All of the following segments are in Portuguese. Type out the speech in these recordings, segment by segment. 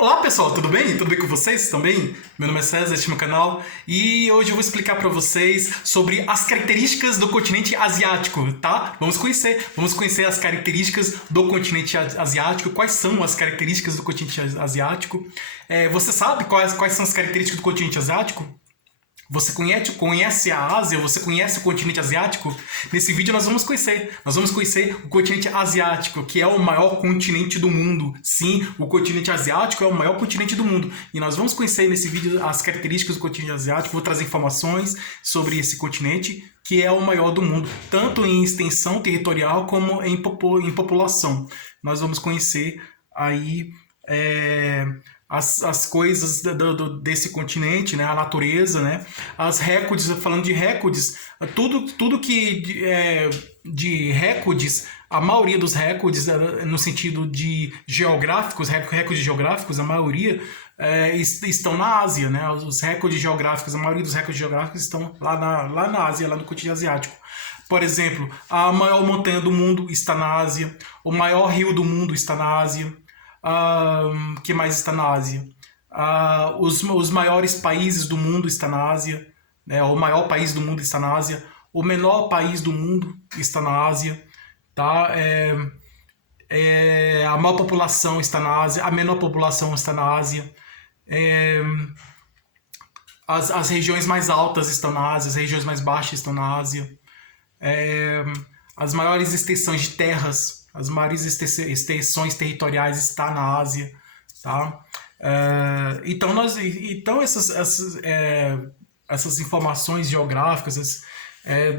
Olá pessoal, tudo bem? Tudo bem com vocês também? Meu nome é César, este é meu canal e hoje eu vou explicar para vocês sobre as características do continente asiático, tá? Vamos conhecer as características do continente asiático, quais são as características do continente asiático. Você sabe quais são as características do continente asiático? Você conhece a Ásia? Você conhece o continente asiático? Nesse vídeo nós vamos conhecer. Nós vamos conhecer o continente asiático, que é o maior continente do mundo. Sim, o continente asiático é o maior continente do mundo. E nós vamos conhecer nesse vídeo as características do continente asiático. Vou trazer informações sobre esse continente, que é o maior do mundo, tanto em extensão territorial como em população. Nós vamos conhecer aí as coisas desse continente, né? A natureza, né? As recordes, falando de recordes, tudo que de recordes, a maioria dos recordes, no sentido de geográficos, recordes geográficos, a maioria estão na Ásia, né? Os recordes geográficos, a maioria dos recordes geográficos estão lá na Ásia, lá no continente asiático. Por exemplo, a maior montanha do mundo está na Ásia, o maior rio do mundo está na Ásia. Que mais está na Ásia? Os maiores países do mundo está na Ásia, né? O maior país do mundo está na Ásia, o menor país do mundo está na Ásia, tá? A maior população está na Ásia, a menor população está na Ásia. As regiões mais altas estão na Ásia, as regiões mais baixas estão na Ásia. As maiores extensões de terras, as maiores extensões territoriais estão na Ásia, tá? Então essas informações geográficas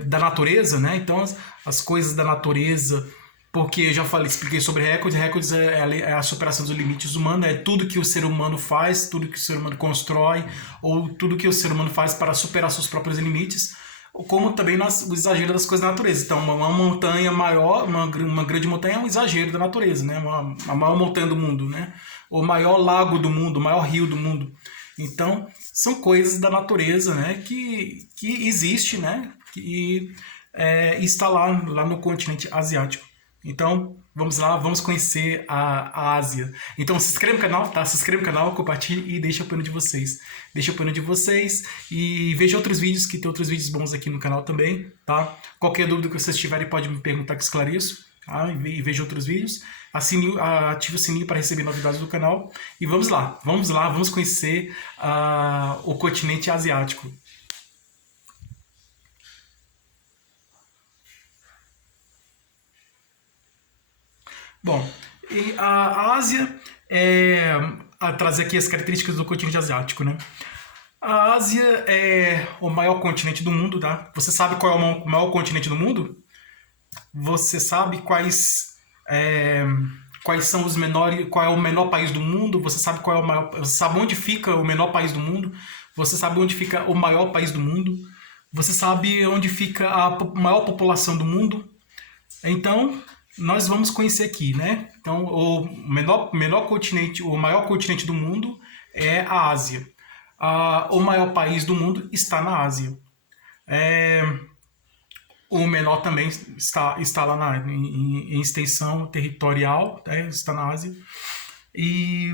da natureza, né? Então as coisas da natureza, porque eu já expliquei sobre recordes é a superação dos limites humanos, é tudo que o ser humano faz, tudo que o ser humano constrói, ou tudo que o ser humano faz para superar seus próprios limites, como também o exagero das coisas da natureza. Então, uma montanha maior, uma grande montanha é um exagero da natureza, né? A maior montanha do mundo, né? O maior lago do mundo, o maior rio do mundo. Então, são coisas da natureza, né? Que existe, né? E está lá no continente asiático. Então, vamos lá, vamos conhecer a Ásia. Então, se inscreve no canal, tá? Se inscreve no canal, compartilhe e deixa o opinião de vocês. Deixa o opinião de vocês e veja outros vídeos, que tem outros vídeos bons aqui no canal também, tá? Qualquer dúvida que vocês tiverem, pode me perguntar que esclareço, tá? E veja outros vídeos. Ative o sininho para receber novidades do canal. E vamos lá, vamos conhecer o continente asiático. Bom, e a Ásia a trazer aqui as características do continente asiático, né? A Ásia é o maior continente do mundo, tá? Você sabe qual é o maior continente do mundo? Você sabe quais são os menores, qual é o menor país do mundo? Você sabe qual é o maior, você sabe onde fica o menor país do mundo? Você sabe onde fica o maior país do mundo? Você sabe onde fica a maior população do mundo? Então, nós vamos conhecer aqui, né? Então, o menor continente, o maior continente do mundo é a Ásia. O maior país do mundo está na Ásia. O menor também está lá em extensão territorial, né? Está na Ásia. E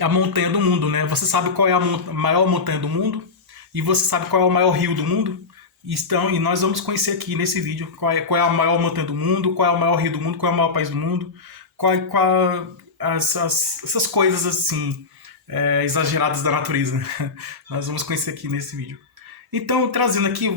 a montanha do mundo, né? Você sabe qual é a maior montanha do mundo? E você sabe qual é o maior rio do mundo? E nós vamos conhecer aqui nesse vídeo qual é a maior montanha do mundo, qual é o maior rio do mundo, qual é o maior país do mundo, essas coisas assim exageradas da natureza. Nós vamos conhecer aqui nesse vídeo. Então, trazendo aqui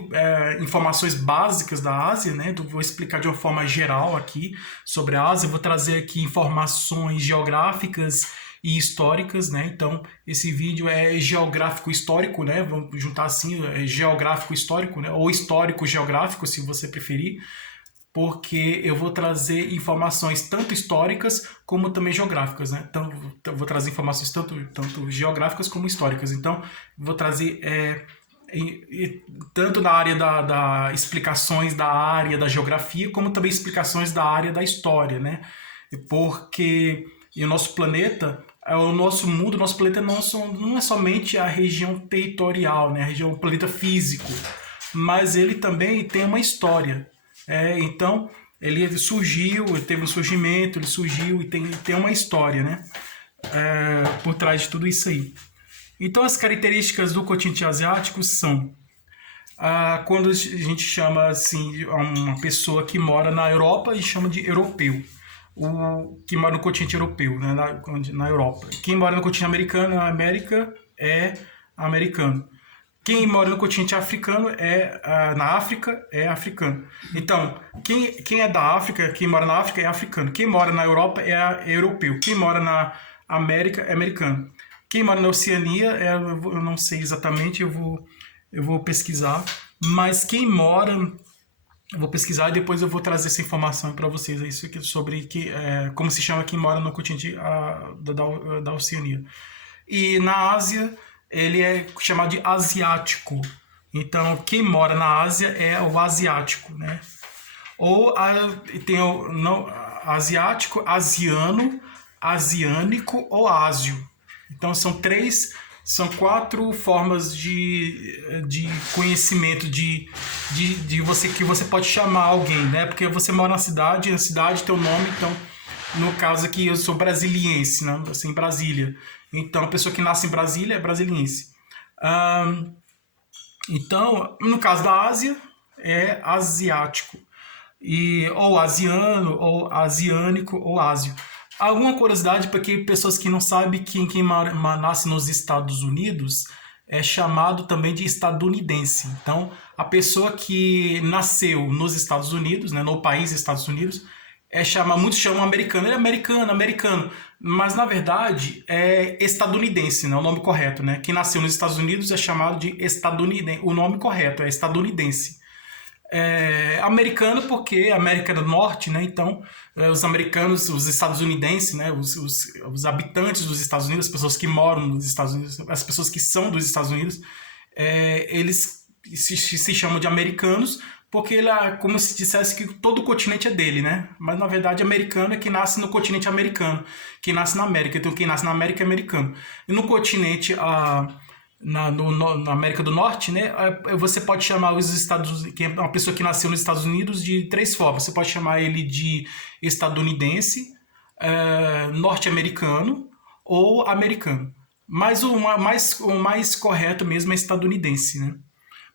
informações básicas da Ásia, né? Vou explicar de uma forma geral aqui sobre a Ásia, vou trazer aqui informações geográficas e históricas, né? Então, esse vídeo é geográfico histórico, né? Vamos juntar assim, geográfico histórico, né? Ou histórico geográfico, se você preferir, porque eu vou trazer informações tanto históricas como também geográficas, né? Então, vou trazer informações tanto geográficas como históricas. Então, vou trazer tanto na área da explicações da área da geografia, como também explicações da área da história, né? Porque o nosso planeta, o nosso mundo, o nosso planeta não é somente a região territorial, né? O planeta físico, mas ele também tem uma história. Então, ele surgiu, teve um surgimento, ele surgiu e tem uma história, né? por trás de tudo isso aí. Então, as características do continente asiático são quando a gente chama assim uma pessoa que mora na Europa e chama de europeu, o que mora no continente europeu, né, na Europa. Quem mora no continente americano, na América, é americano. Quem mora no continente africano na África é africano. Então, quem é da África, quem mora na África é africano. Quem mora na Europa é europeu. Quem mora na América é americano. Quem mora na Oceania, eu não sei exatamente, eu vou pesquisar. Mas quem mora, eu vou pesquisar e depois eu vou trazer essa informação para vocês isso aqui, sobre como se chama quem mora no continente da Oceania. E na Ásia, ele é chamado de asiático. Então, quem mora na Ásia é o asiático, né? Ou tem o não, asiático, asiano, asiânico ou ásio. Então, são 4 formas de conhecimento que você pode chamar alguém, né? Porque você mora na cidade tem um nome, então, no caso aqui, eu sou brasiliense, né? Assim, Brasília. Então, a pessoa que nasce em Brasília é brasiliense. Então, no caso da Ásia, é asiático. Ou asiano, ou asiânico, ou ásio. Alguma curiosidade, porque pessoas que não sabem que quem nasce nos Estados Unidos é chamado também de estadunidense. Então, a pessoa que nasceu nos Estados Unidos, né, no país Estados Unidos, muitos chamam americano. Ele é americano. Mas, na verdade, é estadunidense, né, o nome correto. Né? Quem nasceu nos Estados Unidos é chamado de estadunidense. O nome correto é estadunidense. Americano porque América do Norte, né? Então os americanos, os estadunidenses, né? Os habitantes dos Estados Unidos, as pessoas que moram nos Estados Unidos, as pessoas que são dos Estados Unidos, eles se chamam de americanos porque ele é como se dissesse que todo o continente é dele, né? Mas na verdade americano é quem nasce no continente americano, quem nasce na América. Então quem nasce na América é americano. E no continente na América do Norte, né, você pode chamar os Estados Unidos, uma pessoa que nasceu nos Estados Unidos, de 3 formas. Você pode chamar ele de estadunidense, norte-americano ou americano. Mas o mais correto mesmo é estadunidense, né?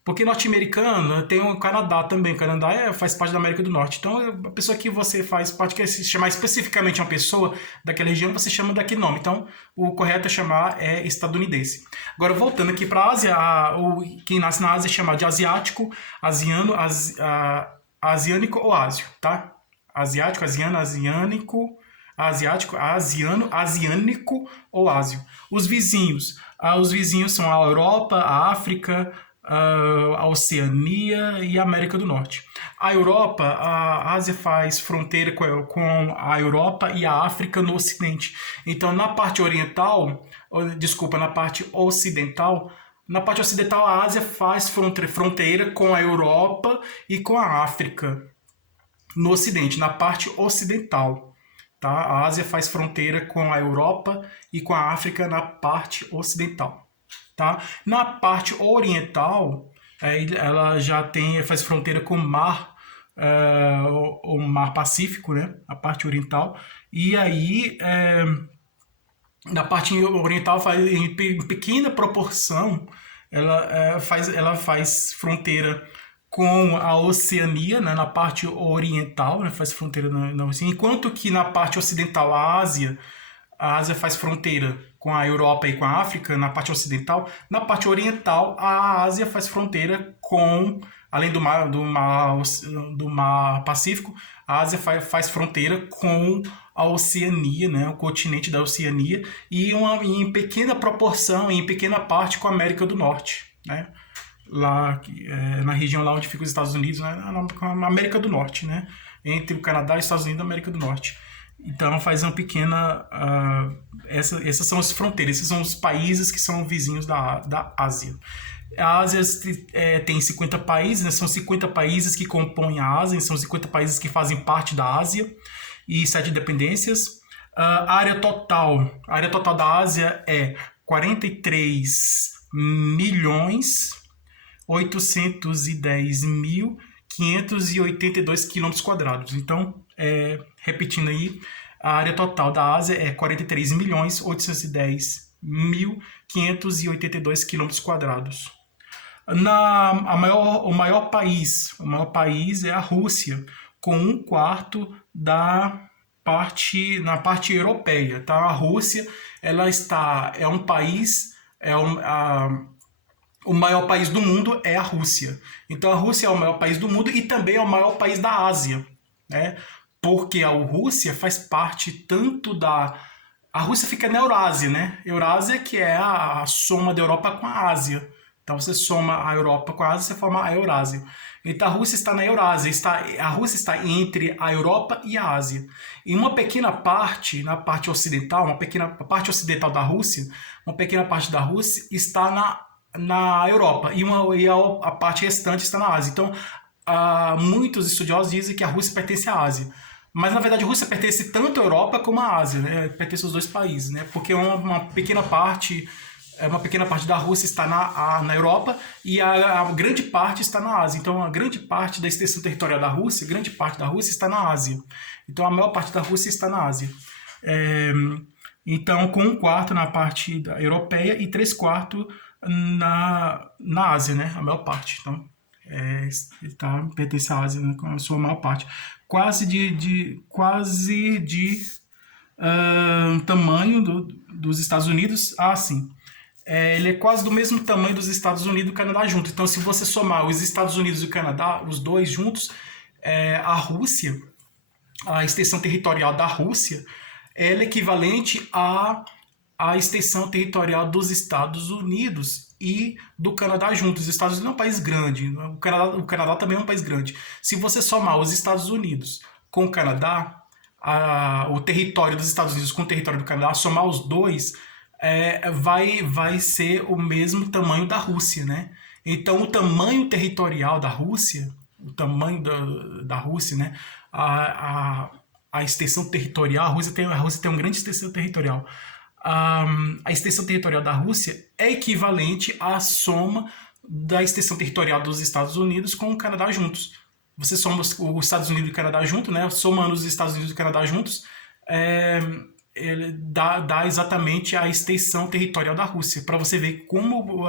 Porque norte-americano tem o Canadá também. O Canadá faz parte da América do Norte. Então, a pessoa que você faz parte, quer se chamar especificamente uma pessoa daquela região, você chama daquele nome. Então, o correto a chamar é estadunidense. Agora, voltando aqui para a Ásia, quem nasce na Ásia é chamado de asiático, asiano, asiânico ou ásio, tá? Asiático, asiano, asiático, asiano, asiânico ou ásio. Os vizinhos são a Europa, a África, a Oceania e a América do Norte. A Europa, a Ásia faz fronteira com a Europa e a África no Ocidente. Então, na parte ocidental, a Ásia faz fronteira com a Europa e com a África no Ocidente, na parte ocidental. Tá? A Ásia faz fronteira com a Europa e com a África na parte ocidental. Tá? Na parte oriental, ela já faz fronteira com o Mar Pacífico, né? A parte oriental. E aí, na parte oriental, em pequena proporção, ela faz fronteira com a Oceania, né? Na parte oriental, né? Faz fronteira na Oceania. Enquanto que na parte ocidental, a Ásia faz fronteira com a Europa e com a África, na parte ocidental. Na parte oriental, a Ásia faz fronteira além do Mar Pacífico, a Ásia faz fronteira com a Oceania, né, o continente da Oceania, e em pequena proporção, em pequena parte, com a América do Norte, né? Lá, na região lá onde ficam os Estados Unidos, né, na América do Norte, né? Entre o Canadá, Estados Unidos e a América do Norte. Então faz uma pequena... essas são as fronteiras, esses são os países que são vizinhos da Ásia. A Ásia tem 50 países, né? São 50 países que compõem a Ásia, são 50 países que fazem parte da Ásia e 7 dependências. A área total da Ásia é 43.810.582 km². Então, repetindo aí, A área total da Ásia é 43.810.582 km². O maior país é a Rússia, com 1/4 na parte europeia, tá? A Rússia, é um país, o maior país do mundo é a Rússia. Então a Rússia é o maior país do mundo e também é o maior país da Ásia, né? Porque a Rússia faz parte tanto da... A Rússia fica na Eurásia, né? Eurásia, que é a soma da Europa com a Ásia. Então você soma a Europa com a Ásia, você forma a Eurásia. Então a Rússia está na Eurásia, a Rússia está entre a Europa e a Ásia. E uma pequena parte, na parte ocidental, uma pequena parte ocidental da Rússia, uma pequena parte da Rússia está na Europa e a parte restante está na Ásia. Então muitos estudiosos dizem que a Rússia pertence à Ásia. Mas, na verdade, a Rússia pertence tanto à Europa como à Ásia, né? Pertence aos dois países, né? Porque uma pequena parte da Rússia está na Europa e a grande parte está na Ásia. Então, a grande parte da extensão territorial da Rússia, grande parte da Rússia está na Ásia. Então, a maior parte da Rússia está na Ásia. Então, com 1/4 na parte europeia e 3/4 na Ásia, né? A maior parte. Então, pertence à Ásia, né? Com a sua maior parte. Quase de tamanho dos Estados Unidos. Sim. Ele é quase do mesmo tamanho dos Estados Unidos e do Canadá junto. Então, se você somar os Estados Unidos e o Canadá, os dois juntos, a Rússia, a extensão territorial da Rússia, ela é equivalente à extensão territorial dos Estados Unidos e do Canadá juntos. Os Estados Unidos é um país grande, o Canadá também é um país grande. Se você somar os Estados Unidos com o Canadá, o território dos Estados Unidos com o território do Canadá, somar os dois, vai ser o mesmo tamanho da Rússia, né? Então, o tamanho territorial da Rússia, né? A extensão territorial, a Rússia tem uma grande extensão territorial. A extensão territorial da Rússia é equivalente à soma da extensão territorial dos Estados Unidos com o Canadá juntos. Você soma os Estados Unidos e o Canadá juntos, né? Somando os Estados Unidos e o Canadá juntos, ele dá exatamente a extensão territorial da Rússia, para você ver como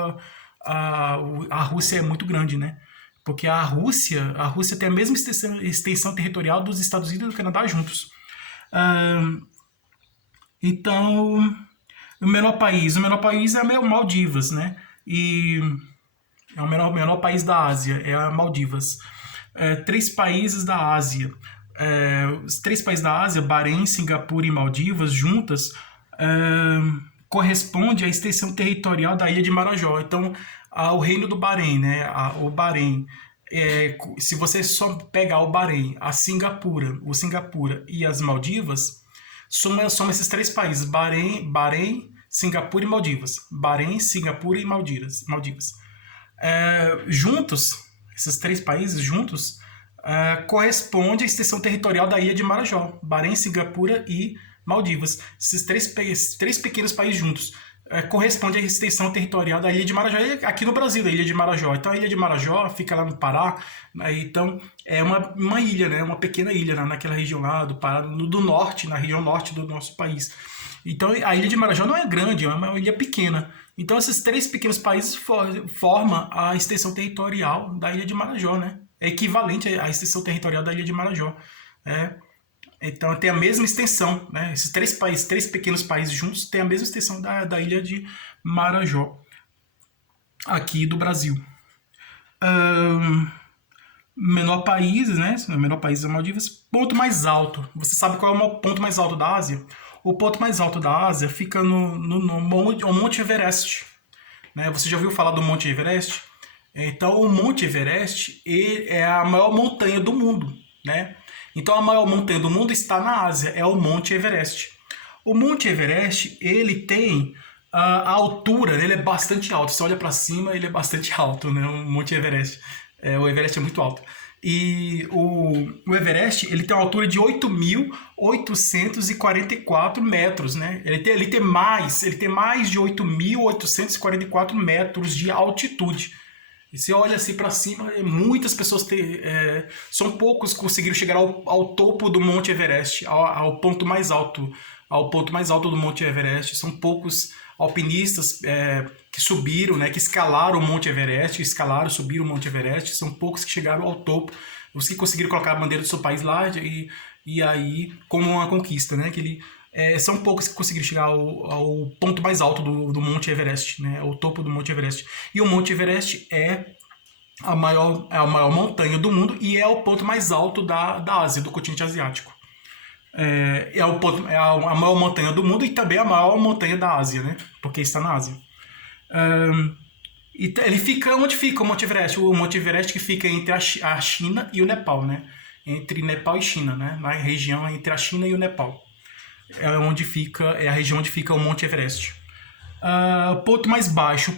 a Rússia é muito grande, né? Porque a Rússia tem a mesma extensão territorial dos Estados Unidos e do Canadá juntos. Então, o menor país é Maldivas, né? E é o menor país da Ásia, é a Maldivas. 3 países da Ásia. Os 3 países da Ásia, Bahrein, Singapura e Maldivas, juntas, corresponde à extensão territorial da ilha de Marajó. Então, o reino do Bahrein, né? O Bahrein, se você só pegar o Bahrein, o Singapura e as Maldivas, soma esses 3 países, Bahrein, Singapura e Maldivas. Bahrein, Singapura e Maldivas. Juntos, esses 3 países juntos, corresponde à extensão territorial da ilha de Marajó, Bahrein, Singapura e Maldivas. Esses três pequenos países juntos corresponde à extensão territorial da ilha de Marajó, aqui no Brasil, da ilha de Marajó. Então a ilha de Marajó fica lá no Pará, então é uma ilha, né? Uma pequena ilha naquela região lá do Pará, do norte, na região norte do nosso país. Então a ilha de Marajó não é grande, é uma ilha pequena. Então esses 3 pequenos países formam a extensão territorial da ilha de Marajó, né? É equivalente à extensão territorial da ilha de Marajó. Então tem a mesma extensão, né? Esses 3 pequenos países juntos têm a mesma extensão da ilha de Marajó, aqui do Brasil. Menor país, né? O menor país é Maldivas. Ponto mais alto. Você sabe qual é o ponto mais alto da Ásia? O ponto mais alto da Ásia fica no Monte Everest, né? Você já ouviu falar do Monte Everest? Então, o Monte Everest é a maior montanha do mundo, né? Então, a maior montanha do mundo está na Ásia, é o Monte Everest. O Monte Everest, ele tem a altura, ele é bastante alto. Você olha para cima, ele é bastante alto, né? O Monte Everest. O Everest é muito alto. E o Everest, ele tem uma altura de 8.844 metros, né? Ele tem mais de 8.844 metros de altitude. E você olha assim para cima, muitas pessoas são poucos que conseguiram chegar ao topo do Monte Everest, ao ponto mais alto, do Monte Everest. São poucos alpinistas que subiram, né, que escalaram o Monte Everest, subiram o Monte Everest. São poucos que chegaram ao topo, os que conseguiram colocar a bandeira do seu país lá e aí como uma conquista, né, são poucos que conseguiram chegar ao ponto mais alto do Monte Everest, né? O topo do Monte Everest. E o Monte Everest é a maior montanha do mundo e é o ponto mais alto da Ásia, do continente asiático. É a maior montanha do mundo e também a maior montanha da Ásia, né? Porque está na Ásia. E ele fica onde fica o Monte Everest? O Monte Everest que fica entre a China e o Nepal, né? Entre Nepal e China, né? Na região entre a China e o Nepal. É a região onde fica o Monte Everest. O ponto mais baixo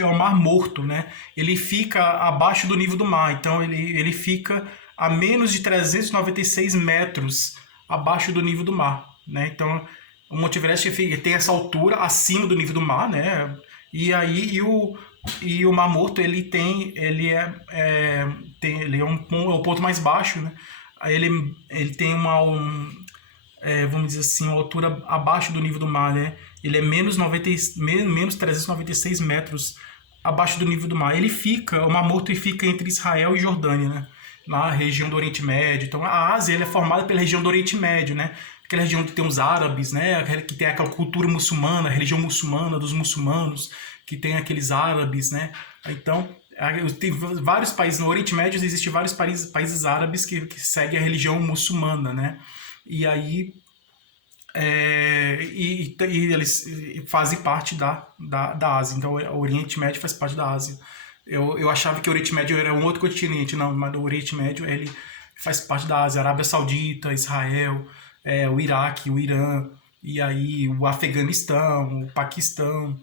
é o Mar Morto, né? Ele fica abaixo do nível do mar, então ele fica a menos de 396 metros abaixo do nível do mar, né? Então o Monte Everest tem essa altura acima do nível do mar, né? E o Mar Morto ele é o ponto mais baixo, né? Ele tem vamos dizer assim, uma altura abaixo do nível do mar, né? Ele é menos 396 metros abaixo do nível do mar. O Mar Morto fica entre Israel e Jordânia, né? Na região do Oriente Médio. Então a Ásia é formada pela região do Oriente Médio, né? Aquela região que tem os árabes, né? Que tem aquela cultura muçulmana, a religião muçulmana dos muçulmanos, que tem aqueles árabes, né? Então tem vários países no Oriente Médio, existem vários países árabes que seguem a religião muçulmana, né? E aí eles fazem parte da Ásia. Então o Oriente Médio faz parte da Ásia. Eu achava que o Oriente Médio era um outro continente, não, mas o Oriente Médio ele faz parte da Ásia. Arábia Saudita, Israel, o Iraque, o Irã, e aí o Afeganistão, o Paquistão,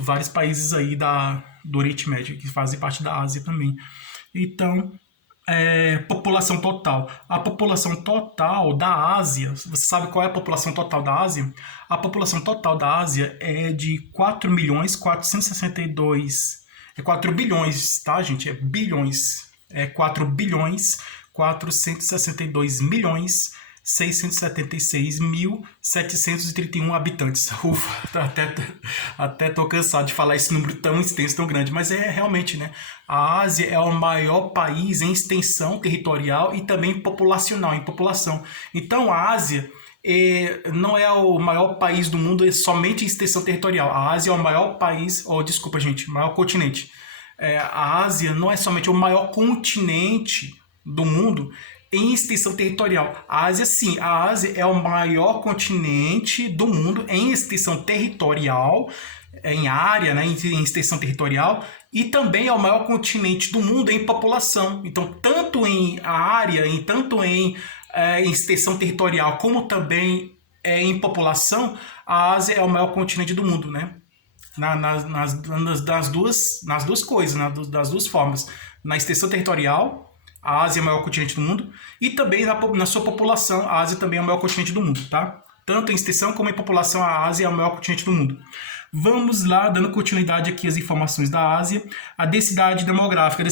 vários países aí do Oriente Médio que fazem parte da Ásia também. Então, população total. A população total da Ásia, você sabe qual é a população total da Ásia? A população total da Ásia é de 4 bilhões, tá, gente? É bilhões. 4 bilhões 462 milhões 676.731 habitantes. Ufa, até tô cansado de falar esse número tão extenso, tão grande, mas realmente, né? A Ásia é o maior país em extensão territorial e também populacional, em população. Então a Ásia não é o maior país do mundo somente em extensão territorial. A Ásia é o maior país, maior continente. A Ásia não é somente o maior continente do mundo em extensão territorial. A Ásia, sim, a Ásia é o maior continente do mundo em extensão territorial, em área, né, em extensão territorial, e também é o maior continente do mundo em população. Então, tanto em área, tanto em extensão territorial, como também em população, a Ásia é o maior continente do mundo, né? Das duas coisas, das duas formas. Na extensão territorial, a Ásia é o maior continente do mundo, e também na sua população, a Ásia também é o maior continente do mundo, tá? Tanto em extensão como em população, a Ásia é o maior continente do mundo. Vamos lá, dando continuidade aqui às informações da Ásia. A densidade demográfica. A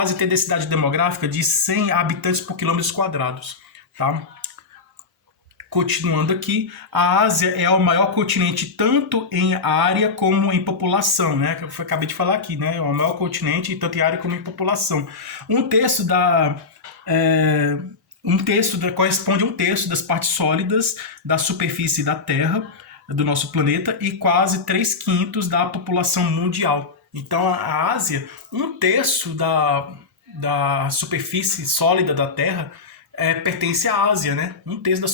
Ásia tem densidade demográfica de 100 habitantes por quilômetros quadrados, tá? Continuando aqui, a Ásia é o maior continente tanto em área como em população, né? Que eu acabei de falar aqui, né? É o maior continente tanto em área como em população. Corresponde a um terço das partes sólidas da superfície da Terra, do nosso planeta, e quase 3/5 da população mundial. Então a Ásia, um terço da superfície sólida da Terra pertence à Ásia, né? Um terço da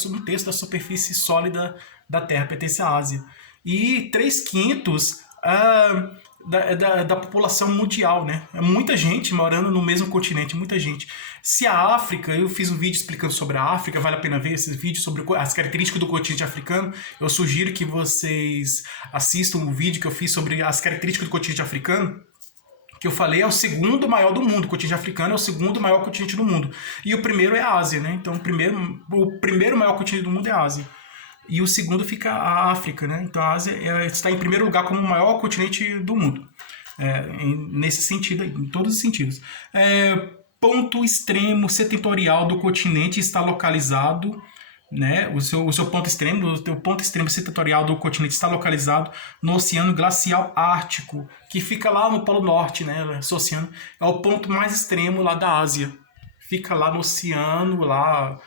superfície sólida da Terra pertence à Ásia. E 3/5 da população mundial, né? É muita gente morando no mesmo continente, muita gente. Se a África, eu fiz um vídeo explicando sobre a África, vale a pena ver esse vídeo sobre as características do continente africano. Eu sugiro que vocês assistam o vídeo que eu fiz sobre as características do continente africano, que eu falei é o segundo maior do mundo. O continente africano é o segundo maior continente do mundo. E o primeiro é a Ásia, né? Então o primeiro maior continente do mundo é a Ásia. e o segundo fica a África, né? Então a Ásia está em primeiro lugar como o maior continente do mundo, nesse sentido, em todos os sentidos. Ponto extremo setentrional do continente está localizado, né? O seu ponto extremo, o teu ponto extremo setentrional do continente está localizado no Oceano Glacial Ártico, que fica lá no Polo Norte, né? Esse oceano é o ponto mais extremo lá da Ásia. Fica lá no oceano, lá,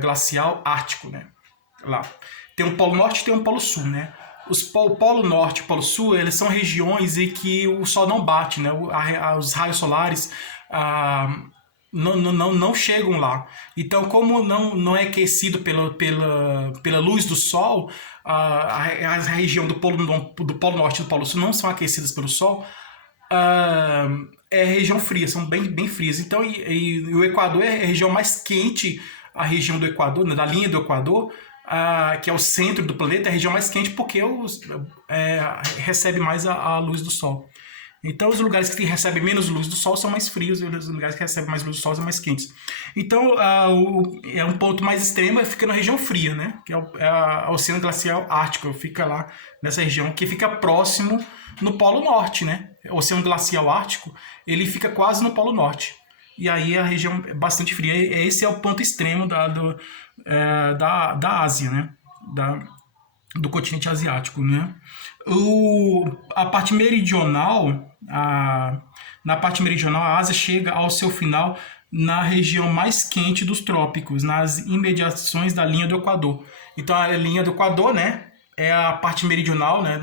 glacial ártico, né? Lá. Tem um Polo Norte e tem um Polo Sul, né? O Polo Norte e o Polo Sul, eles são regiões em que o Sol não bate, né? Os raios solares não chegam lá. Então, como não é aquecido pela luz do Sol, a região do Polo Norte e do Polo Sul não são aquecidas pelo Sol, é região fria, são bem frias. Então, e o Equador é a região mais quente, a região do Equador, né, da linha do Equador, que é o centro do planeta, é a região mais quente porque recebe mais a luz do Sol. Então, os lugares que recebem menos luz do Sol são mais frios, e os lugares que recebem mais luz do Sol são mais quentes. Então, um ponto mais extremo fica na região fria, né? Que é o Oceano Glacial Ártico, fica lá nessa região, que fica próximo no Polo Norte, né? O Oceano Glacial Ártico, ele fica quase no Polo Norte. E aí a região é bastante fria. Esse é o ponto extremo da Ásia, né? Do continente asiático, né? A parte meridional, na parte meridional, a Ásia chega ao seu final na região mais quente dos trópicos, nas imediações da linha do Equador. Então, a linha do Equador, né, é a parte meridional, né,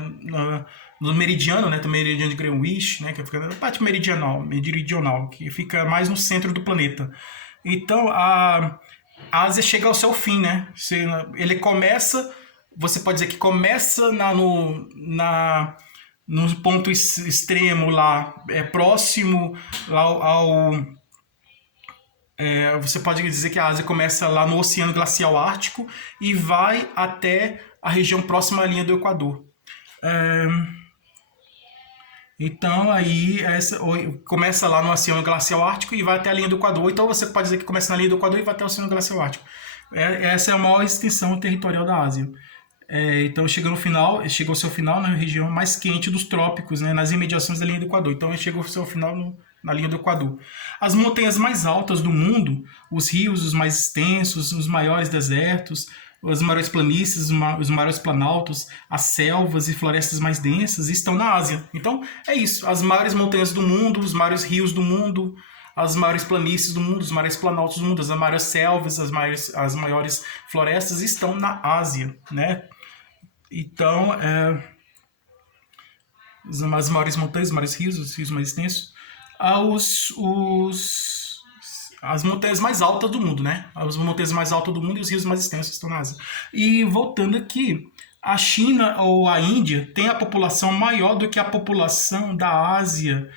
no meridiano, né, do meridiano de Greenwich, né, que fica na parte meridional, que fica mais no centro do planeta. Então, a Ásia chega ao seu fim, né? Ele começa, você pode dizer que começa no ponto extremo lá, próximo você pode dizer que a Ásia começa lá no Oceano Glacial Ártico e vai até a região próxima à linha do Equador. Então, aí, começa lá no Oceano Glacial Ártico e vai até a linha do Equador. Então, você pode dizer que começa na linha do Equador e vai até o Oceano Glacial Ártico. Essa é a maior extensão territorial da Ásia. Então, chega ao seu final na região mais quente dos trópicos, né, nas imediações da linha do Equador. Então, ele chega ao seu final na linha do Equador. As montanhas mais altas do mundo, os rios os mais extensos, os maiores desertos, as maiores planícies, os maiores planaltos, as selvas e florestas mais densas estão na Ásia. Então, é isso. As maiores montanhas do mundo, os maiores rios do mundo, as maiores planícies do mundo, os maiores planaltos do mundo, as maiores selvas, as maiores florestas estão na Ásia, né? Então, as maiores montanhas, os maiores rios, os rios mais extensos, as montanhas mais altas do mundo, né? As montanhas mais altas do mundo e os rios mais extensos estão na Ásia. E voltando aqui, a China ou a Índia tem a população maior do que a população da Ásia,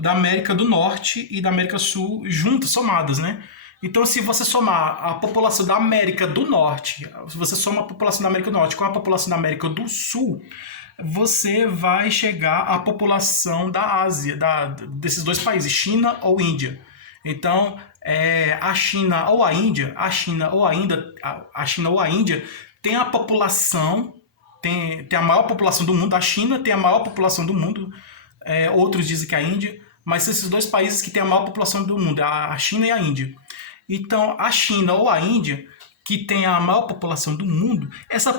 da América do Norte e da América Sul juntas, somadas, né? Então, se você somar a população da América do Norte, se você soma a população da América do Norte com a população da América do Sul, você vai chegar à população da Ásia, desses dois países, China ou Índia. Então, a China ou a Índia tem a população, tem a maior população do mundo. A China tem a maior população do mundo, outros dizem que é a Índia, mas são esses dois países que têm a maior população do mundo, a China e a Índia. Então, a China ou a Índia, que tem a maior população do mundo, essa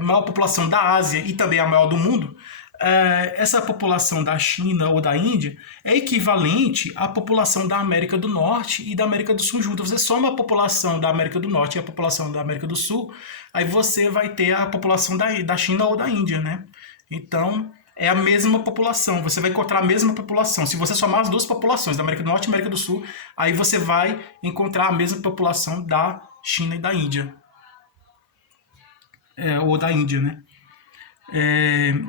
maior população da Ásia e também a maior do mundo, essa população da China ou da Índia é equivalente à população da América do Norte e da América do Sul juntas. Você soma a população da América do Norte e a população da América do Sul, aí você vai ter a população da China ou da Índia, né? Então, é a mesma população, você vai encontrar a mesma população. Se você somar as duas populações, da América do Norte e América do Sul, aí você vai encontrar a mesma população da China e da Índia. Ou da Índia, né?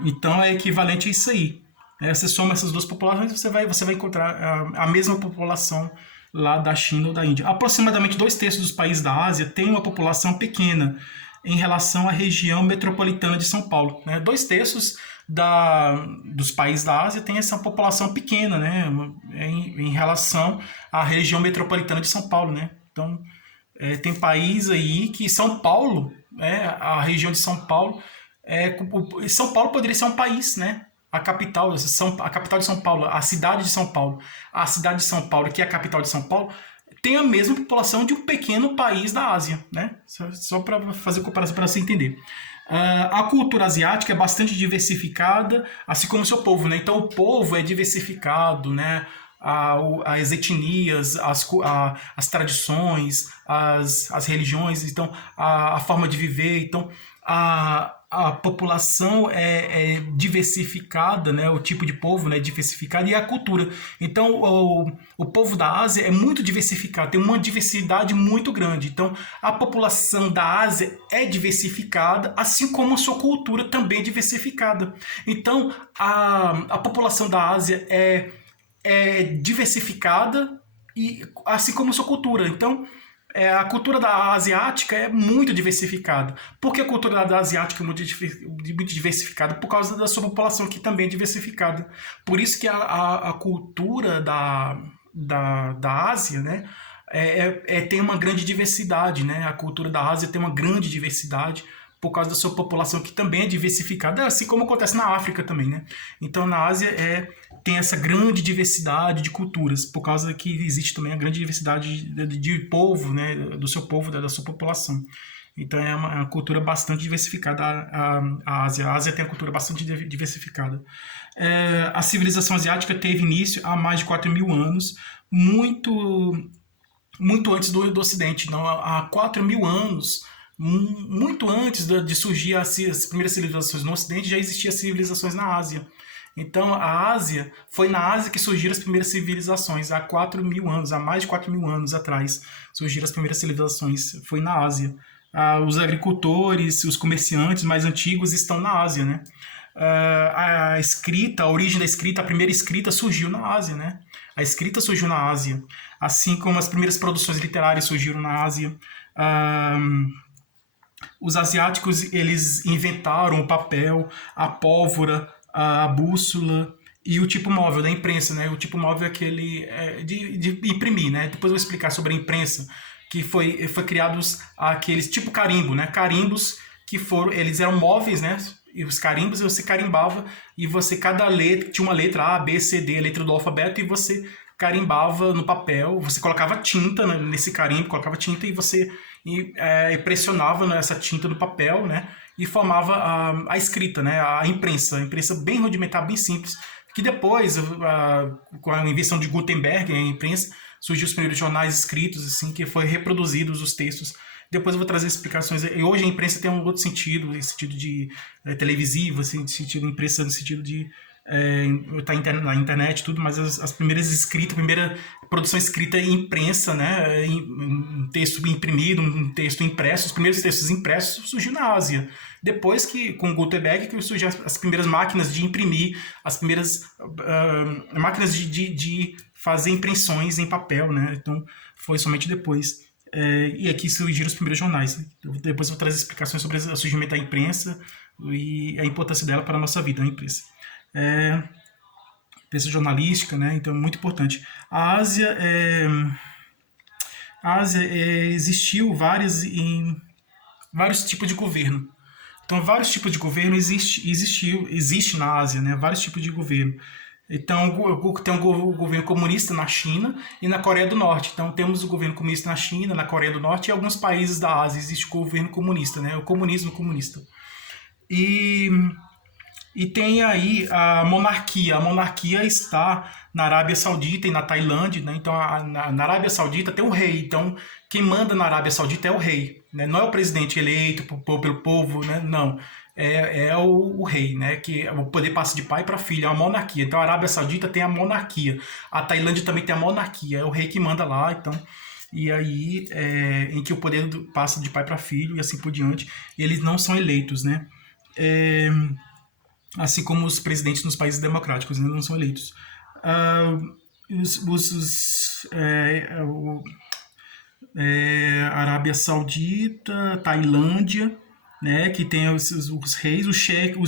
Então é equivalente a isso aí. Você soma essas duas populações, você vai encontrar a mesma população lá da China ou da Índia. Aproximadamente 2/3 dos países da Ásia têm uma população pequena em relação à região metropolitana de São Paulo, né? 2/3 dos países da Ásia têm essa população pequena, né? Em relação à região metropolitana de São Paulo, né? Então, Tem país aí que São Paulo, a região de São Paulo, São Paulo poderia ser um país, né? A capital, a capital de São Paulo, a cidade de São Paulo, que é a capital de São Paulo, tem a mesma população de um pequeno país da Ásia, né? Só para fazer comparação para você entender. A cultura asiática é bastante diversificada, assim como o seu povo, né? Então o povo é diversificado, né? As etnias, as tradições, as religiões, então a forma de viver, então a população é diversificada, né? O tipo de povo, né, é diversificado, e a cultura. Então o povo da Ásia é muito diversificado, tem uma diversidade muito grande. Então a população da Ásia é diversificada, assim como a sua cultura também é diversificada. Então a população da Ásia é diversificada, e assim como a sua cultura. Então, a cultura da asiática é muito diversificada. Por que a cultura da asiática é muito diversificada? Por causa da sua população, que também é diversificada. Por isso que a cultura da Ásia, né, tem uma grande diversidade, né? A cultura da Ásia tem uma grande diversidade por causa da sua população, que também é diversificada, assim como acontece na África também, né? Então, na Ásia tem essa grande diversidade de culturas, por causa que existe também a grande diversidade de povo, né? Do seu povo, da sua população. Então, é uma cultura bastante diversificada, a Ásia. A Ásia tem uma cultura bastante diversificada. A civilização asiática teve início há mais de 4.000 anos, muito antes do Ocidente. Então, há 4.000 anos, muito antes de surgir as primeiras civilizações no Ocidente, já existiam civilizações na Ásia. Então, foi na Ásia que surgiram as primeiras civilizações, há 4.000 anos, há mais de 4.000 anos atrás, surgiram as primeiras civilizações, foi na Ásia. Os agricultores, os comerciantes mais antigos estão na Ásia, né? A escrita, a origem da escrita, a primeira escrita surgiu na Ásia, né? A escrita surgiu na Ásia, assim como as primeiras produções literárias surgiram na Ásia. Os asiáticos, eles inventaram o papel, a pólvora, a bússola e o tipo móvel da imprensa, né? O tipo móvel é aquele de imprimir, né? Depois eu vou explicar sobre a imprensa, que foi criados aqueles tipo carimbo, né? Carimbos eles eram móveis, né? E os carimbos você carimbava, e cada letra tinha uma letra A, B, C, D, a letra do alfabeto, e você carimbava no papel, você colocava tinta nesse carimbo, colocava tinta, e você pressionava nessa tinta no papel, né? E formava a escrita, né? A imprensa bem rudimentar, bem simples, que depois, com a invenção de Gutenberg, a imprensa, surgiu os primeiros jornais escritos, assim, que foi reproduzidos os textos. Depois eu vou trazer explicações. E hoje a imprensa tem um outro sentido, esse sentido de televisivo, assim, sentido de imprensa, no sentido de tá na internet e tudo, mas as primeiras escritas, a primeira produção escrita em imprensa, né, um texto imprimido, um texto impresso, os primeiros textos impressos surgiu na Ásia. Depois que, com Gutenberg, que surgiram as primeiras máquinas de imprimir, as primeiras máquinas de fazer impressões em papel, né, então foi somente depois. E aqui surgiram os primeiros jornais. Depois eu vou trazer explicações sobre o surgimento da imprensa e a importância dela para a nossa vida, a imprensa. Imprensa jornalística, né? Então é muito importante. A Ásia existiu vários tipos de governo. Então vários tipos de governo existe na Ásia, né? Vários tipos de governo. Então tem o governo comunista na China e na Coreia do Norte. Então temos o governo comunista na China, na Coreia do Norte, e alguns países da Ásia existe o governo comunista, né? O comunismo comunista. E tem aí a monarquia. A monarquia está na Arábia Saudita e na Tailândia, né? Então, na Arábia Saudita tem o rei. Então, quem manda na Arábia Saudita é o rei, né? Não é o presidente eleito pelo povo, né? Não. É o rei, né? Que o poder passa de pai para filho, é uma monarquia. Então, a Arábia Saudita tem a monarquia. A Tailândia também tem a monarquia. É o rei que manda lá, então... E aí, em que o poder passa de pai para filho e assim por diante. E eles não são eleitos, né? Assim como os presidentes nos países democráticos, né, não são eleitos. Arábia Saudita, Tailândia, né, que tem os reis, os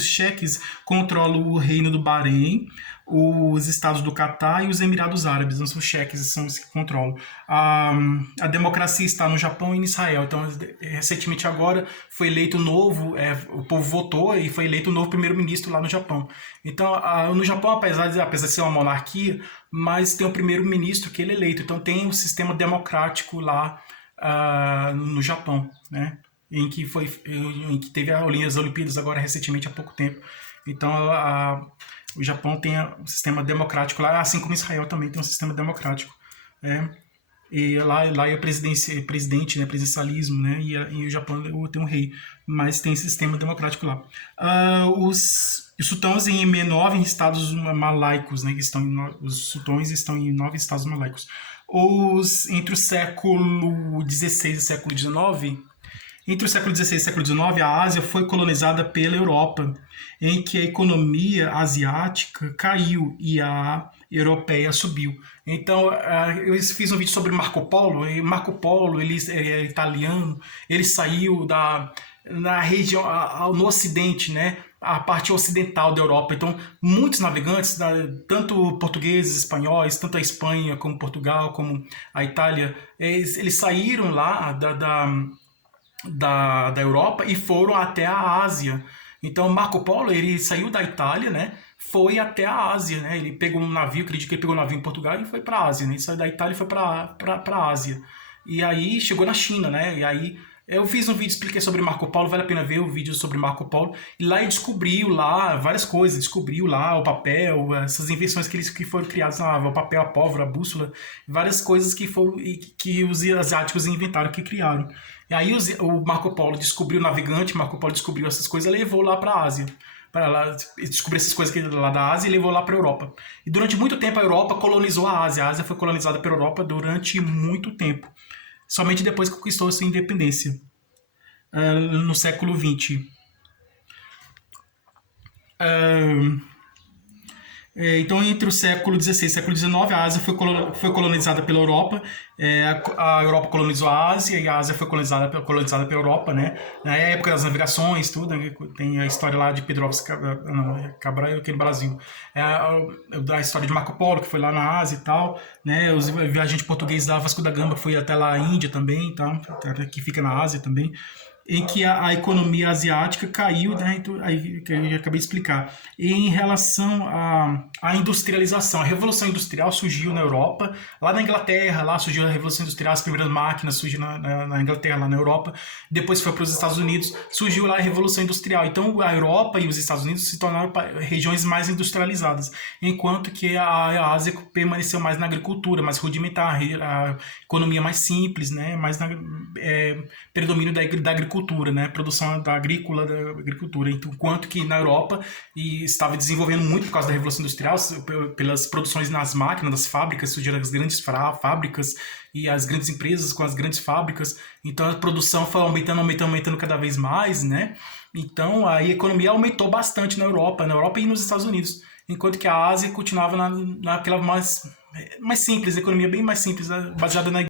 cheques controlam o reino do Bahrein, os estados do Catar e os Emirados Árabes, não são os cheques, são os que controlam. A democracia está no Japão e em Israel, então recentemente agora foi eleito novo, o povo votou e foi eleito um novo primeiro-ministro lá no Japão. Então, no Japão, apesar de ser uma monarquia, mas tem um primeiro-ministro que ele é eleito, então tem um sistema democrático lá no Japão, né? Em que teve as Olimpíadas agora recentemente há pouco tempo. Então o Japão tem um sistema democrático lá, assim como Israel também tem um sistema democrático. Né? E lá é presidente, né, presidencialismo, né? E o Japão tem um rei, mas tem sistema democrático lá. Os sultões em nove estados malaicos, né? Os sultões estão em 9 estados malaicos. Entre o século XVI e o século XIX, entre o século XVI e o século XIX, a Ásia foi colonizada pela Europa, em que a economia asiática caiu e a europeia subiu. Então, eu fiz um vídeo sobre Marco Polo, e Marco Polo, ele é italiano, ele saiu na região, no ocidente, né? A parte ocidental da Europa. Então, muitos navegantes, tanto portugueses, espanhóis, tanto a Espanha como Portugal, como a Itália, eles saíram lá da Europa e foram até a Ásia. Então, Marco Polo, ele saiu da Itália, né? Foi até a Ásia, né? Ele pegou um navio, acredito que ele pegou um navio em Portugal e foi para a Ásia, né? Ele saiu da Itália e foi para a Ásia. E aí chegou na China, né? E aí eu fiz um vídeo, expliquei sobre Marco Polo, vale a pena ver o vídeo sobre Marco Polo. E lá ele descobriu lá várias coisas, descobriu lá o papel, essas invenções que foram criadas, o papel, a pólvora, a bússola, várias coisas que os asiáticos inventaram, que criaram. E aí o Marco Polo descobriu o navegante, Marco Polo descobriu essas coisas e levou lá para a Ásia. Para lá descobrir essas coisas lá da Ásia e levou lá para a Europa. E durante muito tempo a Europa colonizou a Ásia foi colonizada pela Europa durante muito tempo. Somente depois que conquistou sua independência, no século XX. Então, entre o século XVI e o século XIX, a Ásia foi colonizada pela Europa, a Europa colonizou a Ásia e a Ásia foi colonizada pela Europa, né? Na época das navegações, tudo, né? Tem a história lá de Pedro Álvares Cabral aqui no Brasil. A história de Marco Polo, que foi lá na Ásia e tal, né? Os viajantes portugueses da Vasco da Gama foi até lá a Índia também, tá? Que fica na Ásia também, em que a economia asiática caiu, né, aí, que eu acabei de explicar. E em relação à industrialização, a Revolução Industrial surgiu na Europa, lá na Inglaterra, lá surgiu a Revolução Industrial, as primeiras máquinas surgiram na Inglaterra, lá na Europa, depois foi para os Estados Unidos, surgiu lá a Revolução Industrial. Então a Europa e os Estados Unidos se tornaram regiões mais industrializadas, enquanto que a Ásia permaneceu mais na agricultura, mais rudimentar, a economia mais simples, né, mais predomínio da agricultura, né, produção da agricultura, enquanto que na Europa estava desenvolvendo muito por causa da Revolução Industrial, pelas produções nas máquinas, das fábricas, surgiram as grandes fábricas e as grandes empresas com as grandes fábricas, então a produção foi aumentando cada vez mais, né, então a economia aumentou bastante na Europa e nos Estados Unidos, enquanto que a Ásia continuava naquela mais simples, economia bem mais simples, baseada na